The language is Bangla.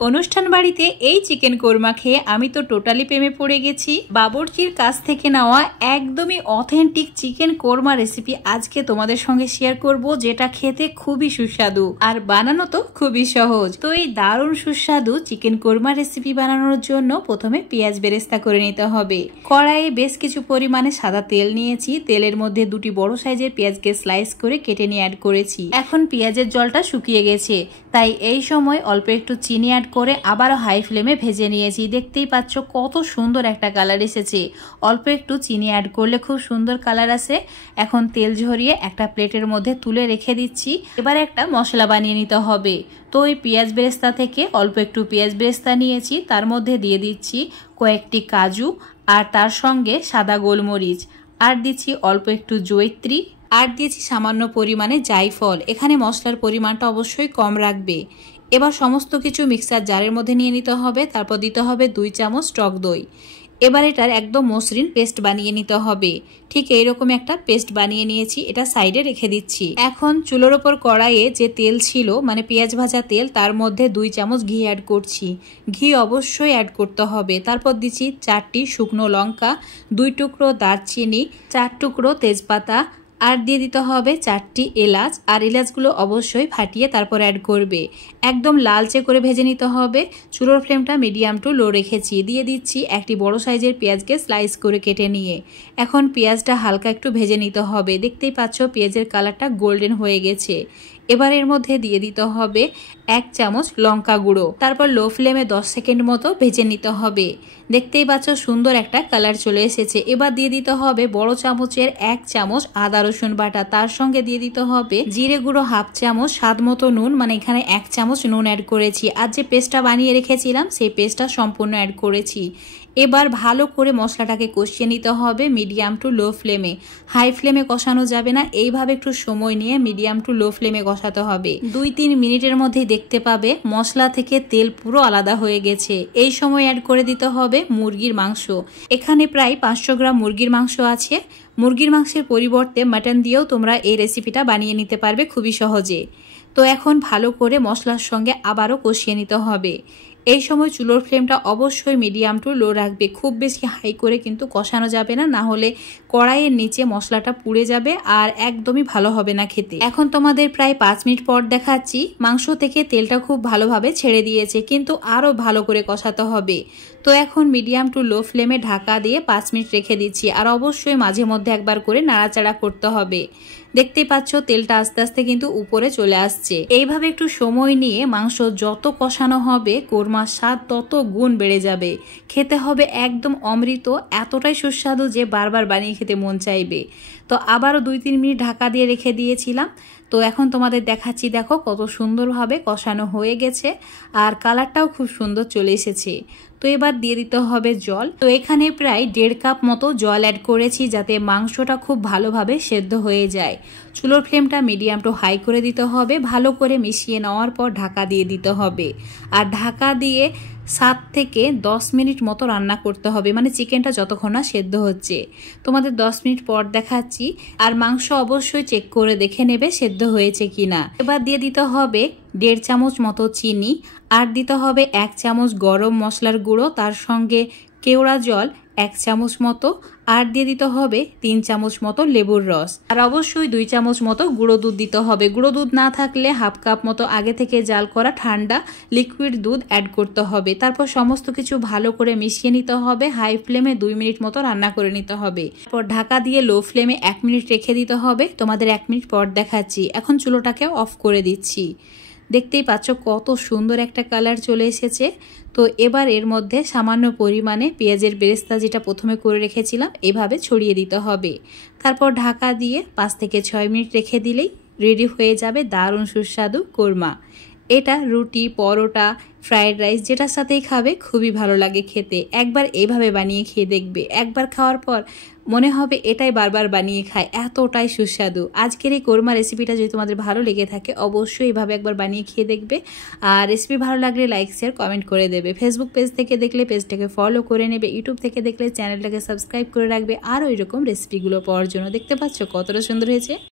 অনুষ্ঠান বাড়িতে এই চিকেন কোরমা খেয়ে আমি তো টোটালি প্রেমে পড়ে গেছি। বাবুর্চির কাছ থেকে নেওয়া একদমই অথেন্টিক চিকেন কোরমা রেসিপি আজকে তোমাদের সঙ্গে শেয়ার করব, যেটা খেতে খুবই সুস্বাদু আর বানানো তো খুবই সহজ। তো এই দারুণ সুস্বাদু চিকেন কোরমা রেসিপি বানানোর জন্য প্রথমে পেঁয়াজ বেরেস্তা করে নিতে হবে। কড়াইয়ে বেশ কিছু পরিমাণে সাদা তেল নিয়েছি। তেলের মধ্যে দুটি বড় সাইজের পেঁয়াজকে স্লাইস করে কেটে নিয়ে অ্যাড করেছি। এখন পেঁয়াজের জলটা শুকিয়ে গেছে, তাই এই সময় অল্প একটু চিনি অ্যাড করে আবারও হাই ফ্লেমে ভেজে নিয়েছি। দেখতেই পাচ্ছ কত সুন্দর একটা কালার এসেছে। অল্প একটু চিনি অ্যাড করলে খুব সুন্দর কালার আসে। এখন তেল ঝরিয়ে একটা প্লেটের মধ্যে তুলে রেখে দিচ্ছি। এবার একটা মশলা বানিয়ে নিতে হবে। তো এই পেঁয়াজ বেরেস্তা থেকে অল্প একটু পেঁয়াজ বেরেস্তা নিয়েছি, তার মধ্যে দিয়ে দিচ্ছি কয়েকটি কাজু আর তার সঙ্গে সাদা গোলমরিচ, আর দিচ্ছি অল্প একটু জয়িত্রী, আর দিয়েছি সামান্য পরিমাণে জায়ফল। এখানে মশলার পরিমাণটা অবশ্যই কম রাখবে। এবার সমস্ত কিছু মিক্সার জারের মধ্যে নিয়ে নিতে হবে। তারপর দিতে হবে 2 চামচ টক দই। এবার এটার একদম মসৃণ পেস্ট বানিয়ে নিতে হবে। ঠিক এইরকম একটা পেস্ট বানিয়ে নিয়েছি, এটা সাইডে রেখে দিচ্ছি। এখন চুলোর ওপর কড়াইয়ে যে তেল ছিল, মানে পেঁয়াজ ভাজা তেল, তার মধ্যে 2 চামচ ঘি অ্যাড করছি। ঘি অবশ্যই অ্যাড করতে হবে। তারপর দিচ্ছি 4টি শুকনো লঙ্কা, 2 টুকরো দারচিনি, 4 টুকরো তেজপাতা, আর দিয়ে দিতে হবে 4টি এলাচ। আর এলাচগুলো অবশ্যই ফাটিয়ে তারপর অ্যাড করবে। একদম লালচে করে ভেজে নিতে হবে। চুলোর ফ্লেমটা মিডিয়াম টু লো রেখেছি। দিয়ে দিচ্ছি একটি বড় সাইজের পেঁয়াজকে স্লাইস করে কেটে নিয়ে। এখন পেঁয়াজটা হালকা একটু ভেজে নিতে হবে। দেখতেই পাচ্ছ পেঁয়াজের কালারটা গোল্ডেন হয়ে গেছে। এবার এর মধ্যে দিয়ে দিতে হবে 1 চামচ লঙ্কা গুঁড়ো। তারপর লো ফ্লেমে 10 সেকেন্ড মতো ভেজে নিতে হবে। দেখতেই পাচ্ছ সুন্দর একটা কালার চলে এসেছে। এবার দিয়ে দিতে হবে বড় চামচের 1 চামচ আদা রসুন বাটা। তার সঙ্গে দিয়ে দিতে হবে জিরে গুঁড়ো 1/2 চামচ, স্বাদ মতো নুন, মানে এখানে 1 চামচ নুন অ্যাড করেছি। আর যে পেস্টটা বানিয়ে রেখেছিলাম সেই পেস্টটা সম্পূর্ণ অ্যাড করেছি। এবার ভালো করে মশলাটাকে কষিয়ে নিতে হবে মিডিয়াম টু লো ফ্লেমে। হাই ফ্লেমে কষানো যাবে না। এইভাবে একটু সময় নিয়ে মিডিয়াম টু লো ফ্লেমে কষাতে হবে। 2-3 মিনিটের মধ্যেই দেখতে পাবে মশলা থেকে তেল পুরো আলাদা হয়ে গেছে। এই সময় অ্যাড করে দিতে হবে মুরগির মাংস। এখানে প্রায় 500 গ্রাম মুরগির মাংস আছে। মুরগির মাংসের পরিবর্তে মাটন দিয়েও তোমরা এই রেসিপিটা বানিয়ে নিতে পারবে খুবই সহজে। তো এখন ভালো করে মশলার সঙ্গে আবারও কষিয়ে নিতে হবে। এই সময় চুলোর ফ্লেমটা অবশ্যই মিডিয়াম টু লো রাখবে। খুব বেশি হাই করে কিন্তু কষানো যাবে না, না হলে কড়াইয়ের নিচে মশলাটা পুড়ে যাবে আর একদমই ভালো হবে না খেতে। এখন তোমাদের প্রায় 5 মিনিট পর দেখাচ্ছি। মাংস থেকে তেলটা খুব ভালোভাবে ছেড়ে দিয়েছে, কিন্তু আরও ভালো করে কষাতে হবে। তো এখন মিডিয়াম টু লো ফ্লেমে ঢাকা দিয়ে 5 মিনিট রেখে দিচ্ছি। আর অবশ্যই মাঝে মধ্যে একবার করে নাড়াচাড়া করতে হবে। দেখতেই পাচ্ছ তেলটা আস্তে আস্তে কিন্তু উপরে চলে আসছে। এইভাবে একটু সময় নিয়ে মাংস যত কষানো হবে কোরমার স্বাদ তত গুণ বেড়ে যাবে। খেতে হবে একদম অমৃত, এতটাই সুস্বাদু যে বারবার বানিয়ে খেতে মন চাইবে। তো আবারও 2-3 মিনিট ঢাকা দিয়ে রেখে দিয়েছিলাম। তো এখন তোমাদের দেখাচ্ছি, দেখো কত সুন্দরভাবে কষানো হয়ে গেছে আর কালারটাও খুব সুন্দর চলে এসেছে। তো এবার দিয়ে দিতে হবে জল। তো এখানে প্রায় 1.5 কাপ মতো জল অ্যাড করেছি, যাতে মাংসটা খুব ভালোভাবে সেদ্ধ হয়ে যায়। চুলোর ফ্লেমটা মিডিয়াম টু হাই করে দিতে হবে। ভালো করে মিশিয়ে নেওয়ার পর ঢাকা দিয়ে দিতে হবে। আর ঢাকা দিয়ে 7 থেকে 10 মিনিট মতো রান্না করতে হবে, মানে চিকেনটা যতক্ষণ না সেদ্ধ হচ্ছে। তোমাদের 10 মিনিট পর দেখাচ্ছি। আর মাংস অবশ্যই চেক করে দেখে নেবে সেদ্ধ হয়েছে কিনা। এবার দিয়ে দিতে হবে 1.5 চামচ মতো চিনি, আর দিতে হবে 1 চামচ গরম মশলার গুঁড়ো, তার সঙ্গে কেওড়া জল 1 চামচ মতো, আর দিয়ে দিতে হবে 3 চামচ মতো লেবুর রস, আর অবশ্যই 2 চামচ মতো গুঁড়ো দুধ দিতে হবে। গুঁড়ো দুধ না থাকলে 1/2 কাপ মতো আগে থেকে জাল করা ঠান্ডা লিকুইড দুধ অ্যাড করতে হবে। তারপর সমস্ত কিছু ভালো করে মিশিয়ে নিতে হবে। হাই ফ্লেমে 2 মিনিট মতো রান্না করে নিতে হবে। তারপর ঢাকা দিয়ে লো ফ্লেমে 1 মিনিট রেখে দিতে হবে। তোমাদের 1 মিনিট পর দেখাচ্ছি। এখন চুলোটাকে অফ করে দিচ্ছি। দেখতেই পাচ্ছ কত সুন্দর একটা কালার চলে এসেছে। তো এবার এর মধ্যে সামান্য পরিমাণে পেঁয়াজের বেরেস্তা, যেটা প্রথমে করে রেখেছিলাম, এভাবে ছড়িয়ে দিতে হবে। তারপর ঢাকা দিয়ে 5 থেকে 6 মিনিট রেখে দিলেই রেডি হয়ে যাবে দারুণ সুস্বাদু কোরমা। এটা রুটি, পরোটা, ফ্রাইড রাইস যেটার সাথেই খাবে খুবই ভালো লাগে খেতে। একবার এইভাবে বানিয়ে খেয়ে দেখবে। একবার খাওয়ার পর মনে হবে এটাই বারবার বানিয়ে খায়, এতটাই সুস্বাদু। আজকের এই কোরমা রেসিপিটা যদি তোমাদের ভালো লেগে থাকে অবশ্যই এইভাবে একবার বানিয়ে খেয়ে দেখবে। আর রেসিপি ভালো লাগলে লাইক, শেয়ার, কমেন্ট করে দেবে। ফেসবুক পেজ থেকে দেখলে পেজটাকে ফলো করে নেবে। ইউটিউব থেকে দেখলে চ্যানেলটাকে সাবস্ক্রাইব করে রাখবে আরও এরকম রেসিপিগুলো পাওয়ার জন্য। দেখতে পাচ্ছ কতটা সুন্দর হয়েছে।